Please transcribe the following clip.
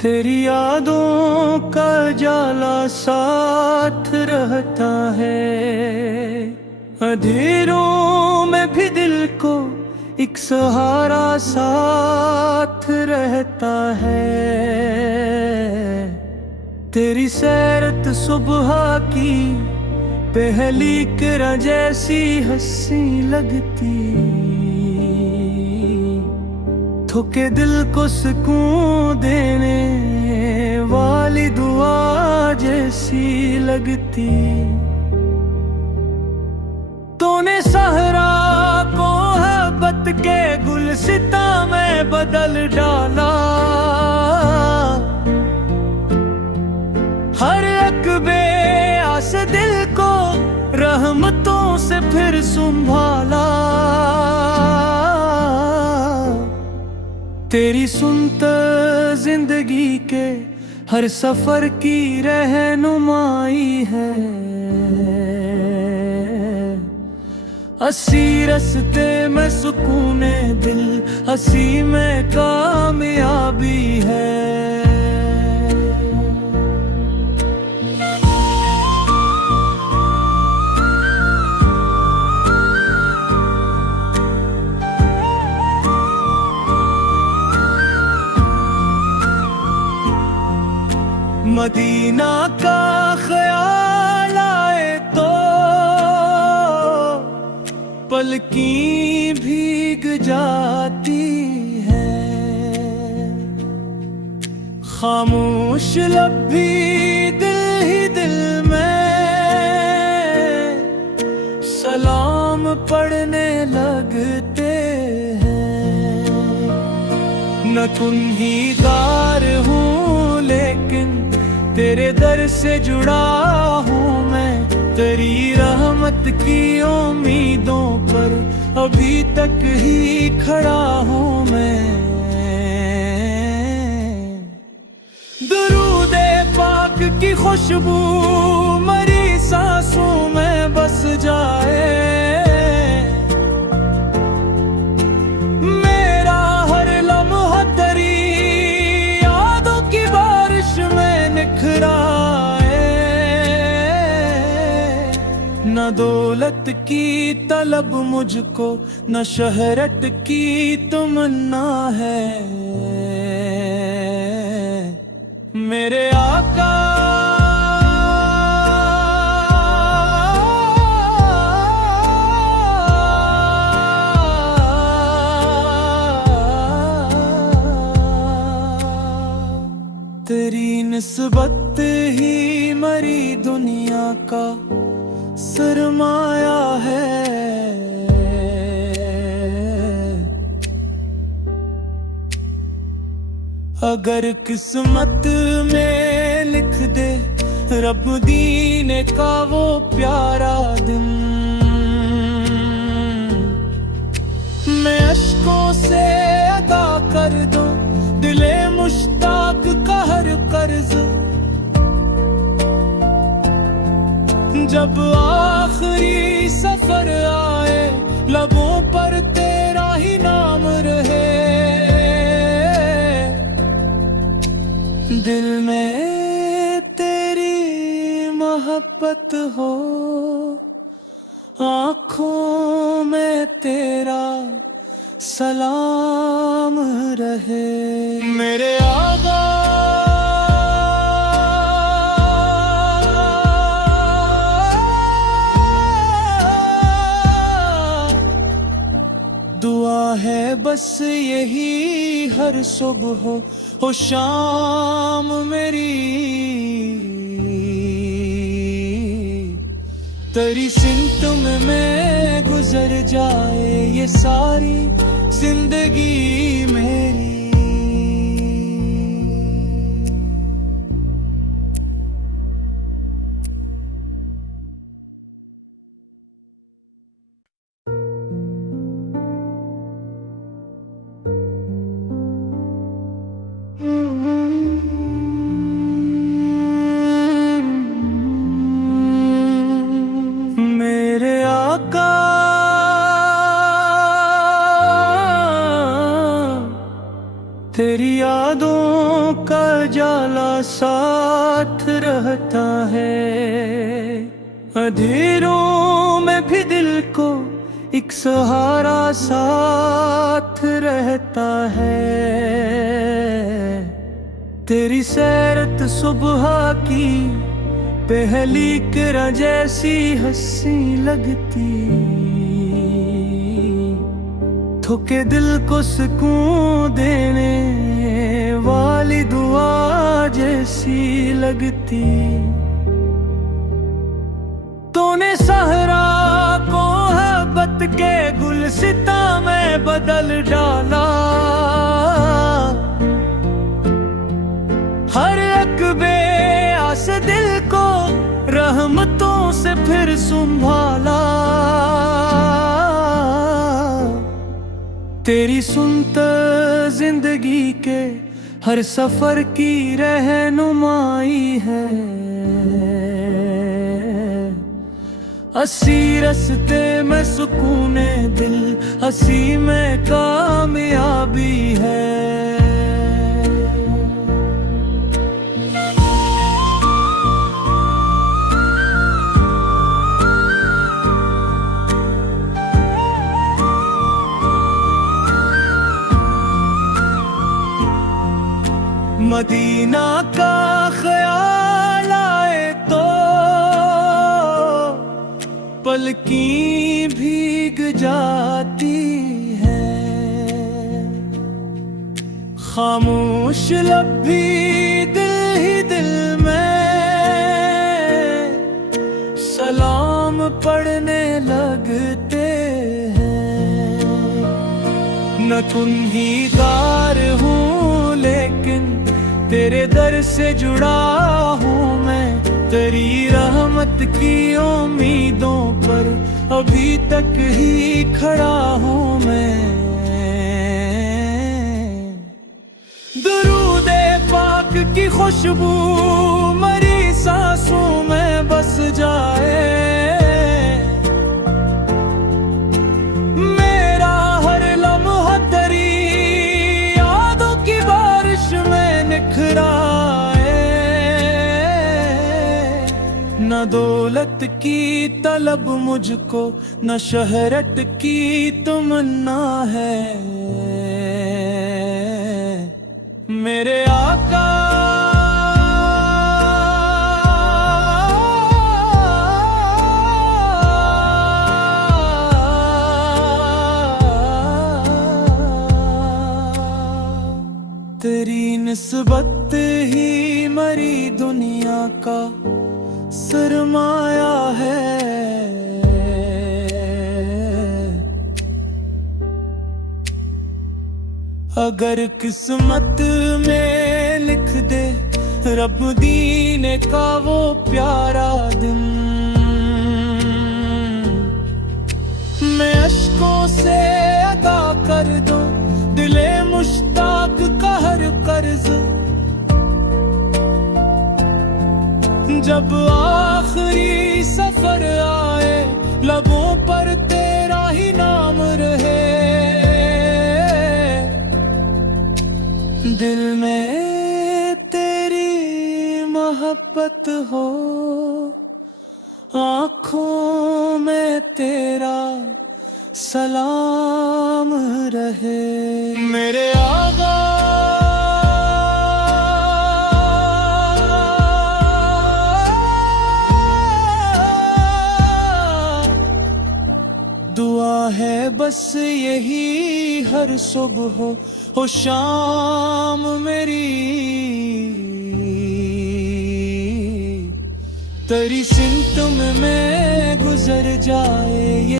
तेरी यादों का जाला साथ रहता है, अंधेरों में भी दिल को एक सहारा साथ रहता है। तेरी सैरत सुबह की पहली किरण जैसी हंसी लगती, थोके दिल को सुकून देने वाली दुआ जैसी लगती। तूने सहरा को मोहब्बत के गुलसिता में बदल डाला, हर एक बेआस दिल को रहमतों से फिर संभाला। तेरी सुनता जिंदगी के हर सफर की रहनुमाई है, हंसी रस्ते में सुकूने दिल, हंसी में कामयाबी है। मदीना का ख्याल आए तो पलकी भीग जाती है, खामोश लब भी दिल ही दिल में सलाम पढ़ने लगते हैं। न कुन्हीदार हूँ लेकिन तेरे दर से जुड़ा हूँ मैं, तेरी रहमत की उम्मीदों पर अभी तक ही खड़ा हूँ मैं। दुरूदे पाक की खुशबू मरी सांसों में बस जाए, मेरा हर लम्हा तेरी यादों की बारिश में निखराए। न दौलत की तलब मुझको, न शहरत की तमन्ना है, मेरे आका तेरी निस्बत ही मरी दुनिया का सरमाया है। अगर किस्मत में लिख दे रब दीने का वो प्यारा दिन, मैं अश्कों से अदा कर दूं दिले मुश्ताक का हर कर्ज। जब आखिरी सफर आए लबों पर तेरा ही नाम रहे, दिल में तेरी मोहब्बत हो, आँखों में तेरा सलाम रहे। मेरे आगा दुआ है बस यही हर सुबह हो शाम मेरी, तेरी सिमत में मैं गुजर जाए ये सारी जिंदगी मेरी। मेरे आका तेरी यादों का जाला साथ रहता है, अंधेरों में भी दिल को एक सहारा साथ रहता है। तेरी सैरत सुबह की पहली किरण जैसी हंसी लगती, थोके दिल को सुकून देने वाली दुआ जैसी लगती। तूने सहरा को मोहब्बत के गुलसिता में बदल डाला, हर एक बेआस दिल को रहमतों से फिर संभाला। तेरी सुनता जिंदगी के हर सफर की रहनुमाई है, हंसी रस्ते में सुकून दिल, हंसी में कामयाबी है। मदीना का ख्याल आए तो पलकी भीग जाती है, खामोश लब भी दिल ही दिल में सलाम पढ़ने लगते हैं। न कुन्हीदार हूँ लेकिन तेरे दर से जुड़ा हूँ मैं, तेरी रहमत की उम्मीदों पर अभी तक ही खड़ा हूँ मैं। दुरूदे पाक की खुशबू मरी सांसों में बस जाए, मेरा हर लम्हा तेरी यादों की बारिश में निखराए। न दौलत की तलब मुझको, न शहरत की तमन्ना है, मेरे आका तेरी निस्बत ही मरी दुनिया का सरमाया है। अगर किस्मत में लिख दे रब दीने का वो प्यारा दिन, मैं अश्कों से अदा कर दूं दिले मुश्ताक का हर कर्ज। जब आखिरी सफर आए लबों पर तेरा ही नाम रहे, दिल में तेरी मोहब्बत हो, आँखों में तेरा सलाम रहे। मेरे आगा दुआ है बस यही हर सुबह हो शाम मेरी, तेरी सिमत में गुजर जाए।